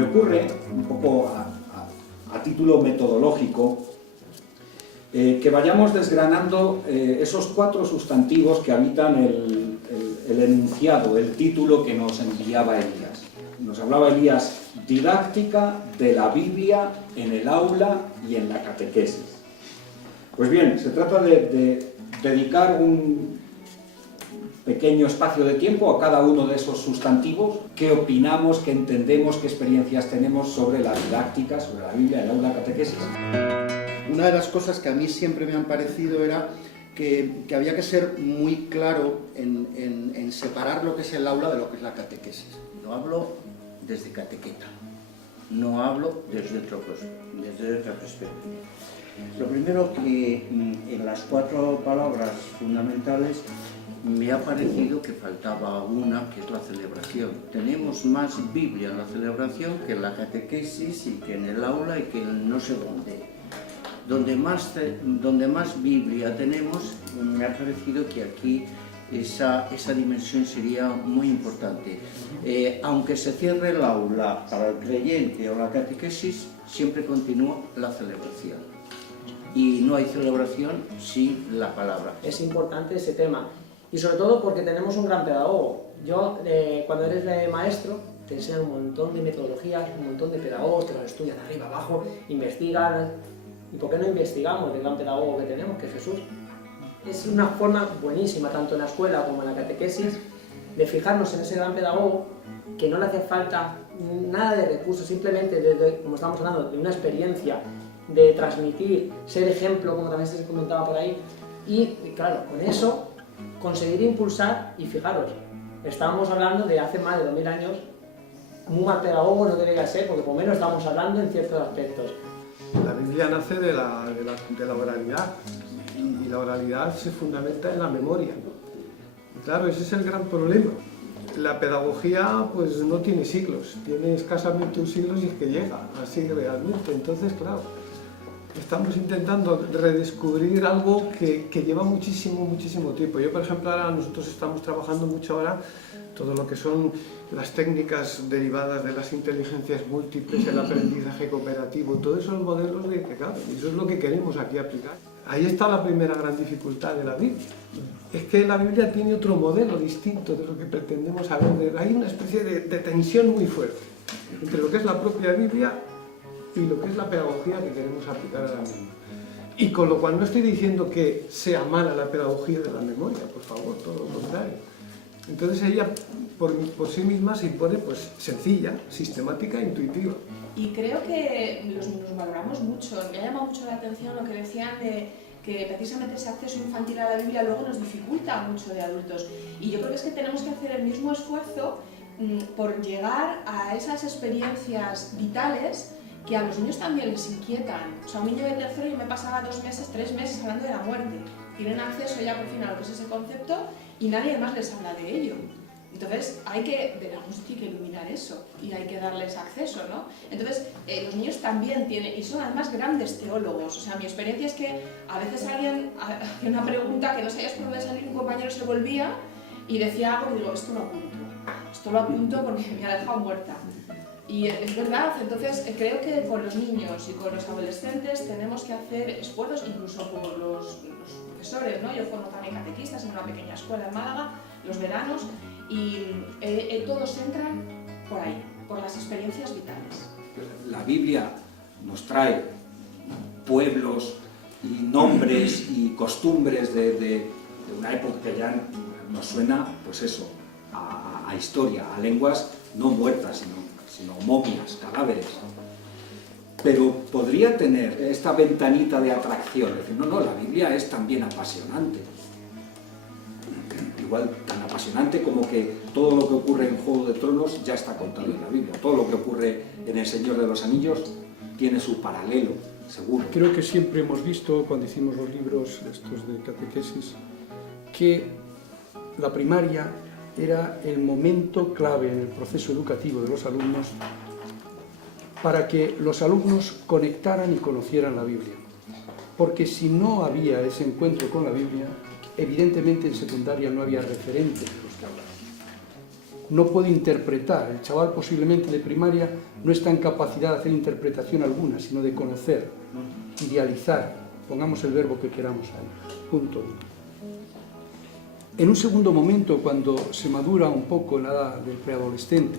me ocurre, un poco a título metodológico, que vayamos desgranando esos 4 sustantivos que habitan el enunciado, el título que nos enviaba Elías. Nos hablaba Elías didáctica de la Biblia en el aula y en la catequesis. Pues bien, se trata de dedicar un pequeño espacio de tiempo a cada uno de esos sustantivos. ¿Qué opinamos, qué entendemos, qué experiencias tenemos sobre la didáctica, sobre la Biblia, el aula, la catequesis? Una de las cosas que a mí siempre me han parecido era que había que ser muy claro en separar lo que es el aula de lo que es la catequesis. No hablo desde catequeta, no hablo desde otra perspectiva. Lo primero que en las 4 palabras fundamentales me ha parecido que faltaba una, que es la celebración. Tenemos más Biblia en la celebración que en la catequesis y que en el aula y que en no sé dónde. Donde más Biblia tenemos, me ha parecido que aquí esa dimensión sería muy importante. Aunque se cierre el aula para el creyente o la catequesis, siempre continúa la celebración. Y no hay celebración sin la palabra. Es importante ese tema, y sobre todo porque tenemos un gran pedagogo. Yo, cuando eres maestro, te enseñan un montón de metodologías, un montón de pedagogos, te los estudian de arriba abajo, investigan. ¿Y por qué no investigamos del gran pedagogo que tenemos, que es Jesús? Es una forma buenísima, tanto en la escuela como en la catequesis, de fijarnos en ese gran pedagogo, que no le hace falta nada de recursos, simplemente, como estamos hablando, de una experiencia, de transmitir, ser ejemplo, como también se comentaba por ahí, y claro, con eso conseguir impulsar. Y fijaros, estábamos hablando de hace más de 2000 años, un mal pedagogo no debería ser, porque por lo menos estamos hablando en ciertos aspectos. La Biblia nace de la oralidad, y la oralidad se fundamenta en la memoria. Y claro, ese es el gran problema. La pedagogía pues no tiene siglos, tiene escasamente un siglo si es que llega así realmente. Entonces, claro, estamos intentando redescubrir algo que lleva muchísimo tiempo. Yo, por ejemplo, ahora nosotros estamos trabajando mucho ahora todo lo que son las técnicas derivadas de las inteligencias múltiples, el aprendizaje cooperativo, todos esos modelos de que, claro, eso es lo que queremos aquí aplicar. Ahí está la primera gran dificultad de la Biblia. Es que la Biblia tiene otro modelo distinto de lo que pretendemos saber. Hay una especie de tensión muy fuerte entre lo que es la propia Biblia y lo que es la pedagogía que queremos aplicar a la misma. Y con lo cual no estoy diciendo que sea mala la pedagogía de la memoria, por favor, todo lo contrario. Entonces ella por sí misma se impone pues sencilla, sistemática e intuitiva. Y creo que nos valoramos mucho. Me ha llamado mucho la atención lo que decían de que precisamente ese acceso infantil a la Biblia luego nos dificulta mucho de adultos. Y yo creo que es que tenemos que hacer el mismo esfuerzo por llegar a esas experiencias vitales que a los niños también les inquietan. O sea, un niño de tercero, yo me pasaba 2 meses, 3 meses hablando de la muerte. Tienen acceso ya por fin a lo que es ese concepto y nadie más les habla de ello. Entonces hay que, de algún sitio hay que iluminar eso y hay que darles acceso, ¿no? Entonces los niños también tienen, y son además grandes teólogos. O sea, mi experiencia es que a veces alguien hacía una pregunta que no sabías por dónde salir, un compañero se volvía y decía algo y digo, esto lo apunto porque me ha dejado muerta. Y es verdad, entonces creo que con los niños y con los adolescentes tenemos que hacer esfuerzos, incluso por los profesores, ¿no? Yo formo también catequistas en una pequeña escuela en Málaga, los veranos, y todos entran por ahí, por las experiencias vitales. La Biblia nos trae pueblos y nombres y costumbres de una época que ya nos suena, pues eso, a historia, a lenguas no muertas, sino momias, cadáveres. Pero podría tener esta ventanita de atracción, es decir, no, la Biblia es también apasionante. Igual tan apasionante como que todo lo que ocurre en Juego de Tronos ya está contado en la Biblia. Todo lo que ocurre en El Señor de los Anillos tiene su paralelo, seguro. Creo que siempre hemos visto, cuando hicimos los libros estos de catequesis, que la primaria era el momento clave en el proceso educativo de los alumnos para que los alumnos conectaran y conocieran la Biblia. Porque si no había ese encuentro con la Biblia, evidentemente en secundaria no había referentes de los que hablar. no puede interpretar. El chaval posiblemente de primaria no está en capacidad de hacer interpretación alguna, sino de conocer, idealizar, pongamos el verbo que queramos ahí. Punto. En un segundo momento, cuando se madura un poco en la edad del preadolescente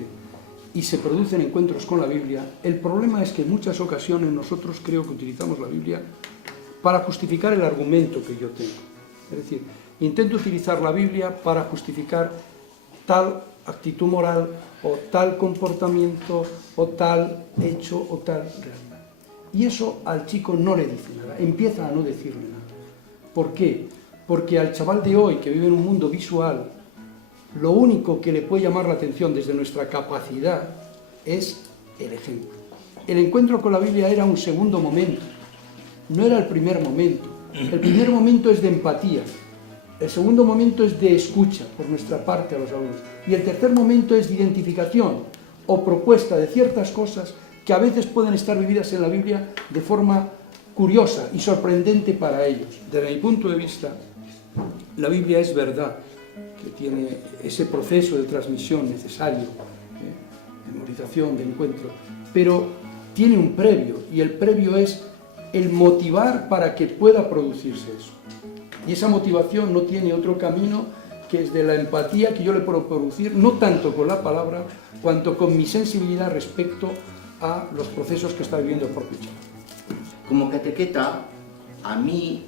y se producen encuentros con la Biblia, el problema es que en muchas ocasiones nosotros creo que utilizamos la Biblia para justificar el argumento que yo tengo. Es decir, intento utilizar la Biblia para justificar tal actitud moral o tal comportamiento o tal hecho o tal realidad. Y eso al chico no le dice nada, empieza a no decirle nada. ¿Por qué? Porque al chaval de hoy que vive en un mundo visual, lo único que le puede llamar la atención desde nuestra capacidad es el ejemplo. El encuentro con la Biblia era un segundo momento, no era el primer momento. El primer momento es de empatía, el segundo momento es de escucha por nuestra parte a los alumnos y el tercer momento es de identificación o propuesta de ciertas cosas que a veces pueden estar vividas en la Biblia de forma curiosa y sorprendente para ellos. Desde mi punto de vista, la Biblia es verdad, que tiene ese proceso de transmisión necesario, de memorización, de encuentro, pero tiene un previo, y el previo es el motivar para que pueda producirse eso. Y esa motivación no tiene otro camino que es de la empatía que yo le puedo producir, no tanto con la palabra, cuanto con mi sensibilidad respecto a los procesos que está viviendo el propio chaval. Como catequeta, a mí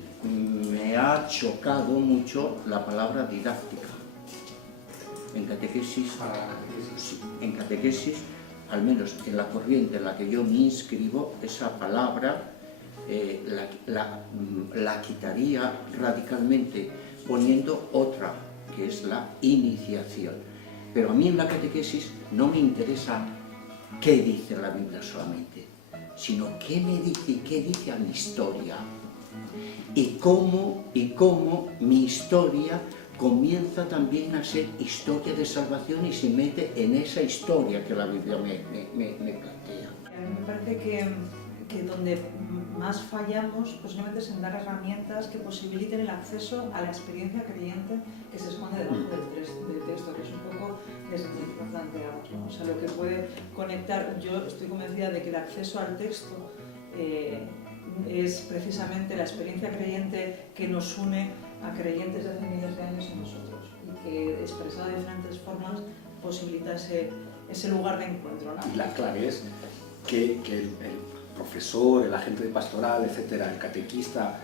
me ha chocado mucho la palabra didáctica. En catequesis, al menos en la corriente en la que yo me inscribo, esa palabra la quitaría radicalmente poniendo otra, que es la iniciación. Pero a mí en la catequesis no me interesa qué dice la Biblia solamente, sino qué me dice, qué dice a mi historia y cómo mi historia comienza también a ser historia de salvación y se mete en esa historia que la Biblia me plantea. Me parece que donde más fallamos posiblemente es en dar herramientas que posibiliten el acceso a la experiencia creyente que se esconde debajo del texto, que es un poco desde donde lo planteamos, ¿no? O sea, lo que puede conectar, yo estoy convencida de que el acceso al texto es precisamente la experiencia creyente que nos une a creyentes de hace miles de años en nosotros y que expresada de diferentes formas posibilita ese lugar de encuentro, ¿no? Y la clave es que el profesor, el agente de pastoral, etcétera, el catequista,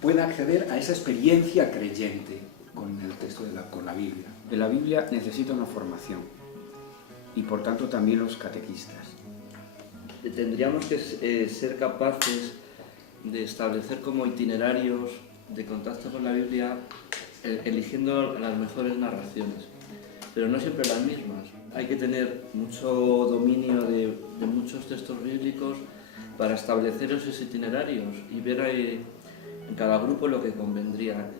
pueda acceder a esa experiencia creyente con el texto con la Biblia. La Biblia necesita una formación y por tanto también los catequistas. Tendríamos que ser capaces de establecer como itinerarios de contacto con la Biblia eligiendo las mejores narraciones, pero no siempre las mismas. Hay que tener mucho dominio de muchos textos bíblicos para establecer esos itinerarios y ver en cada grupo lo que convendría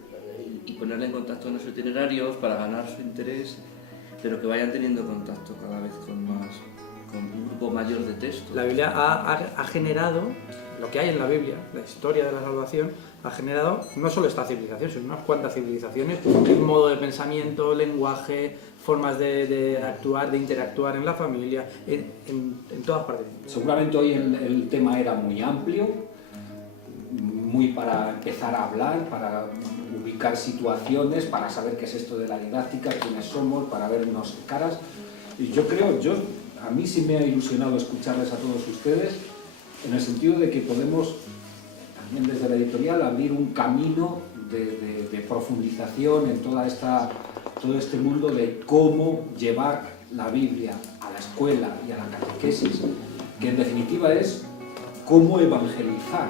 y ponerle en contacto en esos itinerarios para ganar su interés, pero que vayan teniendo contacto cada vez con un grupo mayor de textos. La Biblia ha generado, lo que hay en la Biblia, la historia de la salvación, ha generado no solo esta civilización, sino unas cuantas civilizaciones, un modo de pensamiento, lenguaje, formas de actuar, de interactuar en la familia, en todas partes. Seguramente hoy el tema era muy amplio, muy para empezar a hablar, para ubicar situaciones, para saber qué es esto de la didáctica, quiénes somos, para vernos caras. Y yo creo, a mí sí me ha ilusionado escucharles a todos ustedes, en el sentido de que podemos, también desde la editorial, abrir un camino de profundización en todo este mundo de cómo llevar la Biblia a la escuela y a la catequesis, que en definitiva es cómo evangelizar.